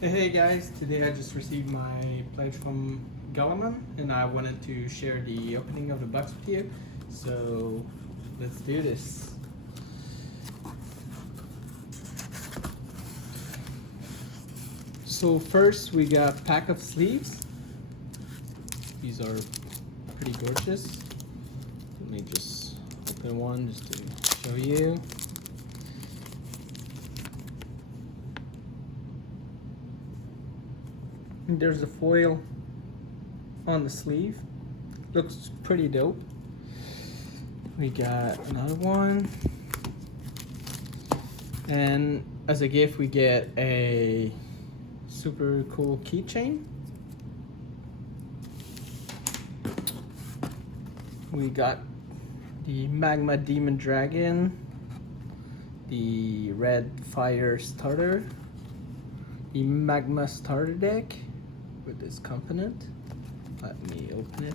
Hey guys, today I just received my pledge from Galamon and I wanted to share the opening of the box with you. So let's do this. So first we got a pack of sleeves. These are pretty gorgeous. Let me just open one just to show you. There's a foil on the sleeve. Looks pretty dope. We got another one. And as a gift we get a super cool keychain. We got the Magma Demon Dragon, the Red Fire Starter, the Magma Starter Deck with this component. Let me open it.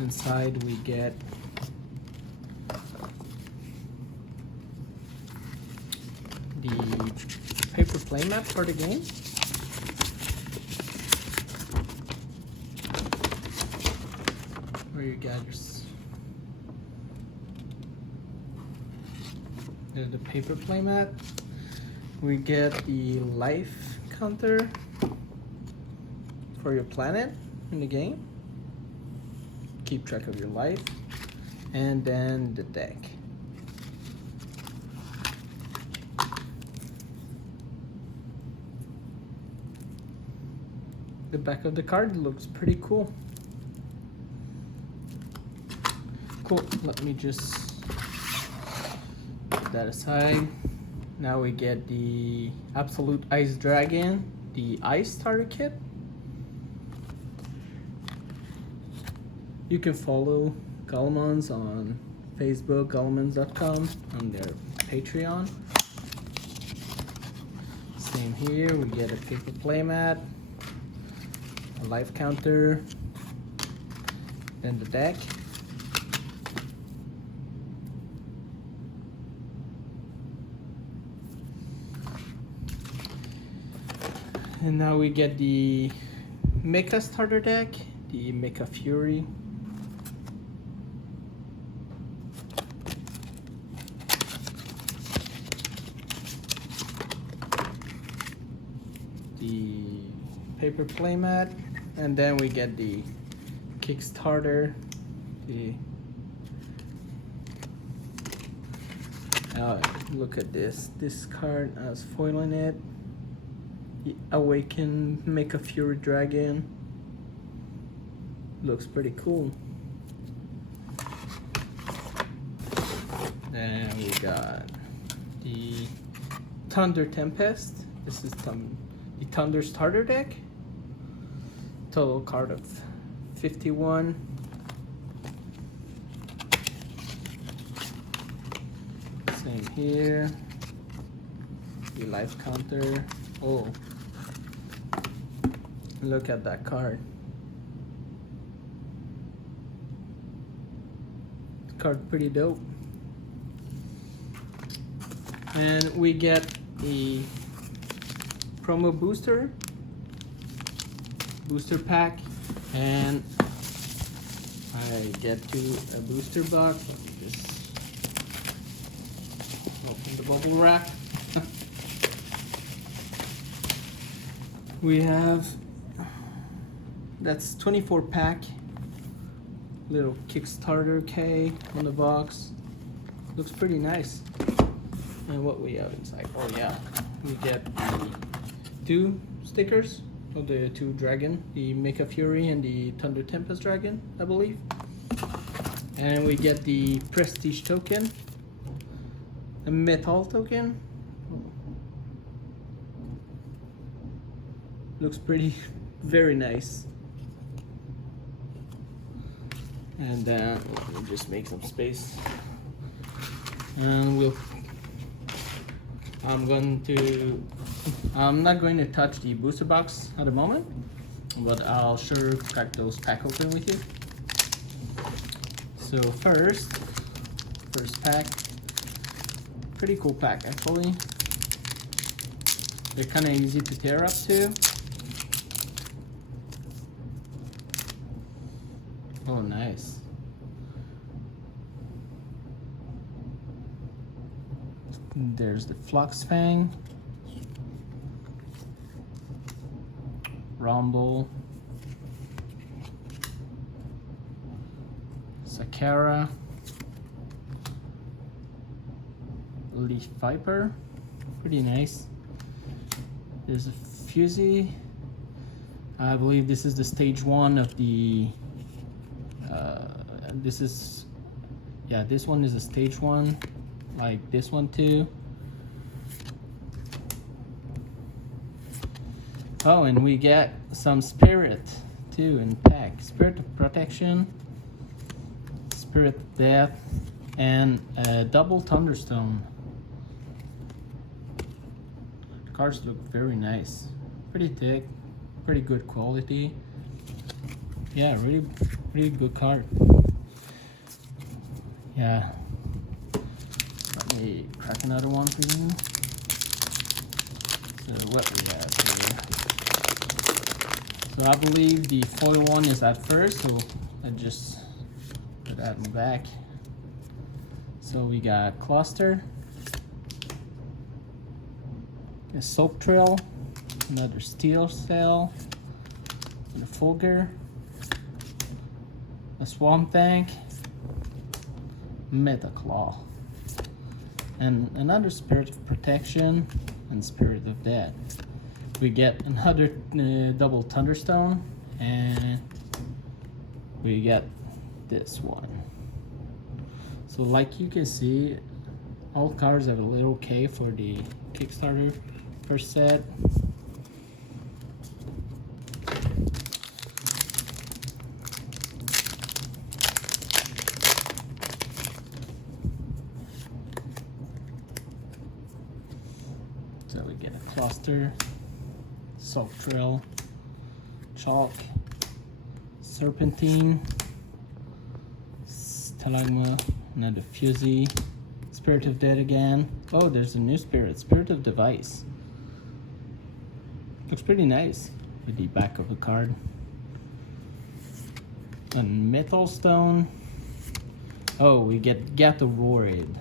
Inside we get the paper playmat for the game. Where you got the paper playmat. We get the life counter for your planet in the game. Keep track of your life. And then the deck. The back of the card looks pretty cool. Cool, let me just put that aside. Now we get the Absolute Ice Dragon, the Ice Starter Kit. You can follow Galamons on Facebook, galamons.com, on their Patreon. Same here, we get a paper playmat, a life counter, then the deck. And now we get the Mecha Starter Deck, the Mecha Fury. The paper playmat, and then we get the Kickstarter. Look at this. This card has foil in it. The Awaken Mecha Fury Dragon. Looks pretty cool. Then we got the Thunder Tempest. This is the Thunder Starter Deck. Total card of 51. Same here. The life counter. Oh, look at that card. Card pretty dope. And we get the promo booster pack, and I get to a booster box. Let me just open the bubble wrap. We have, that's 24 pack, little Kickstarter K on the box. Looks pretty nice. And what we have inside, oh yeah, we get the 2 stickers of the 2 dragon, the Mecha Fury and the Thunder Tempest Dragon, I believe. And we get the Prestige token, a Metal token. Looks pretty, very nice. And let me just make some space. And I'm not going to touch the booster box at the moment, but I'll sure crack those pack open with you. So first pack, pretty cool pack actually. They're kind of easy to tear up too. Oh, nice. There's the Flux Fang, Rumble, Sakara, Leaf Viper, pretty nice. There's a Fusey. I believe this is the stage 1 of the, this one is a stage 1, like this one too. Oh, and we get some Spirit too in pack. Spirit of Protection, Spirit of Death, and a double Thunderstone. The cards look very nice. Pretty thick, pretty good quality. Yeah, really good card. Yeah. Let me crack another one for you. So what we got here? So I believe the foil one is at first, so I just put that in the back. So we got Cluster, a Soap Trail, another Steel Cell, and a Fulgur, a Swamp Tank, Meta Claw, and another Spirit of Protection and Spirit of Death. We get another double Thunderstone, and we get this one. So like you can see, all cards have a little K for the Kickstarter first set. So we get a Cluster, Soap Trail, Chalk, Serpentine, Stalagma, another Fusey, Spirit of Death again. Oh, there's a new Spirit, Spirit of Device. Looks pretty nice with the back of the card. A Metal Stone. Oh, we get Gatoroid.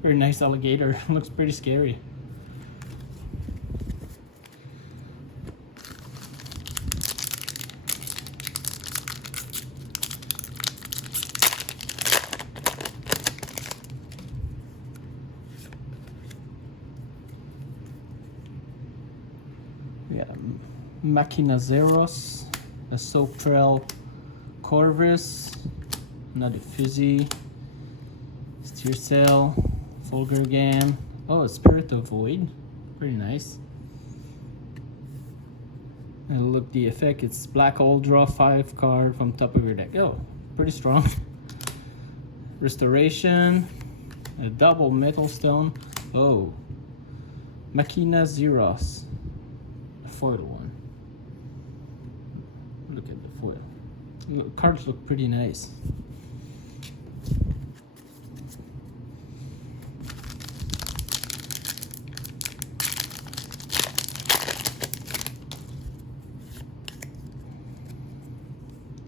Very nice alligator. Looks pretty scary. We got a Machinazeros, a Soap Trail, Corvus, another Fusey, Steer Cell, Fulgur again. Oh, Spirit of Void, pretty nice. And look, the effect, it's black hole, draw 5 card from top of your deck. Oh, pretty strong. Restoration, a double Metal Stone. Oh, Machinazeros, a foil one. Look at the foil. Look, cards look pretty nice.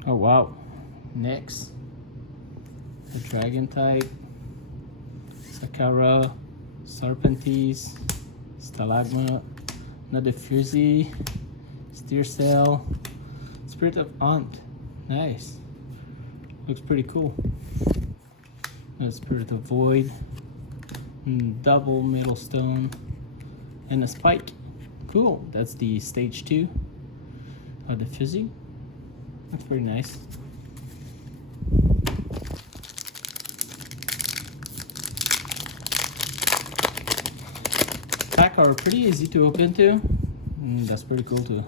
Oh wow, next, the Dragon type, Sakara, Serpentine, Stalagma, another Fusey, Steer Cell, Spirit of Aunt, nice, looks pretty cool. Another Spirit of Void, double Metal Stone, and a Spike, cool, that's the stage 2 of the Fusey. That's pretty nice. Pack are pretty easy to open too. That's pretty cool to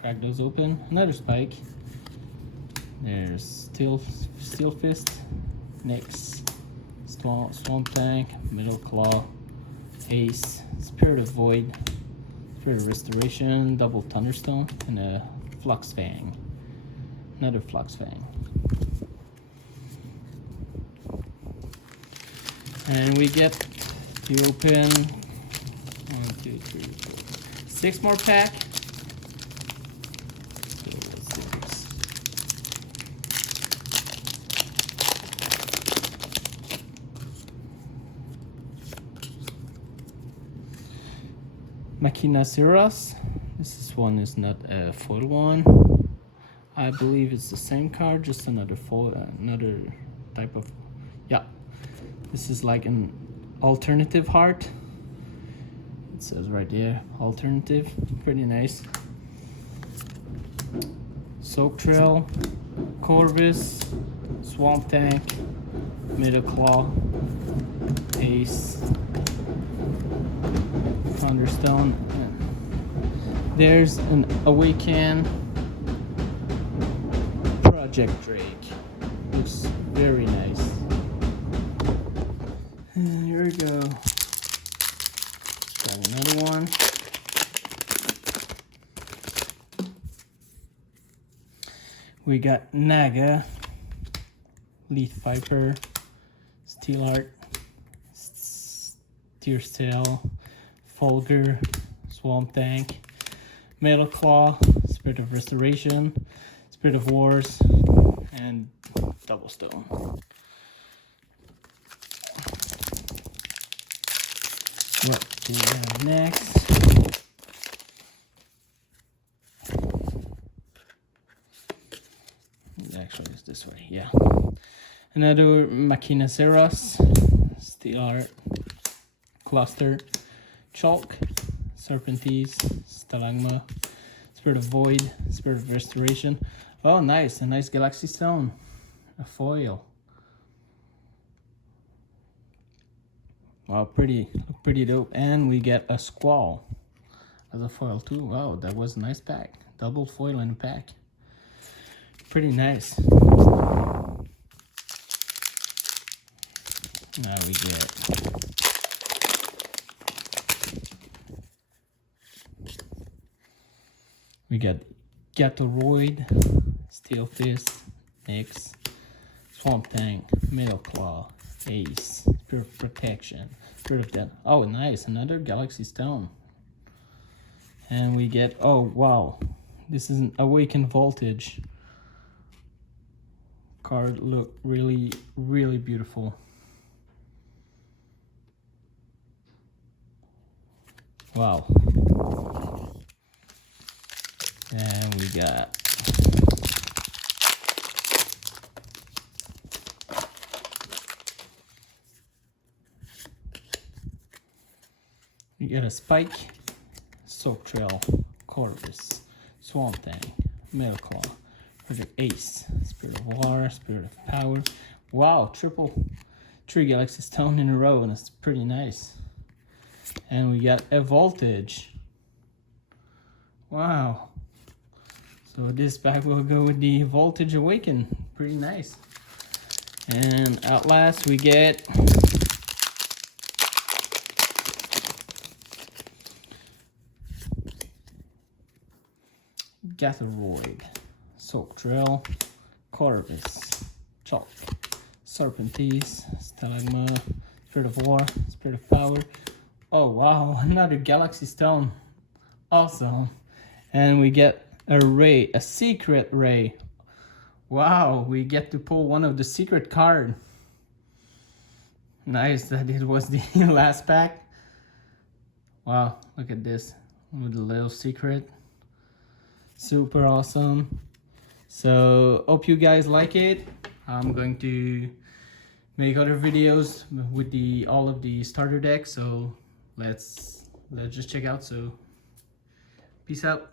crack those open. Another Spike. There's Steel Fist, Nyx, Swamp Tank, Metal Claw, Ace, Spirit of Void, Spirit of Restoration, double Thunderstone, and a Flux Fang. Another Flux Fang. And we get to open 1, 2, 3, 4, 6 more pack. So what's this? Machinaceros. This one is not a foil one. I believe it's the same card, just another foil, another type of. Yeah, this is like an alternative heart. It says right there, alternative. Pretty nice. Soak Trail, Corvus, Swamp Tank, Middle Claw, Ace, Thunderstone. There's an Awaken, Project Drake. Looks very nice. And here we go. Got another one. We got Naga, Leaf Viper, Steelheart, Deersail, Fulgur, Swamp Tank, Metal Claw, Spirit of Restoration, Spirit of Wars, and Double Stone. What do we have next? Actually, it's this way, yeah. Another Machinaceros, Steel Art, Cluster, Chalk, Serpentines, Stalagma, Spirit of Void, Spirit of Restoration. Oh, nice, a nice Galaxy Stone, a foil. Wow, pretty dope. And we get a Squall as a foil too. Wow, that was a nice pack. Double foil in a pack. Pretty nice. Now we got Gatoroid, Steel Fist, Nyx, Swamp Tank, Metal Claw, Ace, Spirit of Protection, Spirit of Death. Oh, nice, another Galaxy Stone. And we get, oh wow, this is an Awakened Voltage card. Look really beautiful. Wow. And we got a Spike, Soak Trail, Corvus, Swamp Tank, Metal Claw, Project Ace, Spirit of War, Spirit of Power. Wow, three Galaxy Stone in a row, and it's pretty nice. And we got a Voltage. Wow. So this pack will go with the Voltage Awaken. Pretty nice. And at last we get Gatoroid, Soak Trail, Corvus, Chalk, Serpentines, Stalagma, Spirit of War, Spirit of Power. Oh wow, another Galaxy Stone. Awesome. And we get a ray, a secret ray. Wow, we get to pull one of the secret card. Nice that it was the last pack. Wow, look at this with a little secret. Super awesome. So hope you guys like it. I'm going to make other videos with all of the starter decks. So let's just check out. So peace out.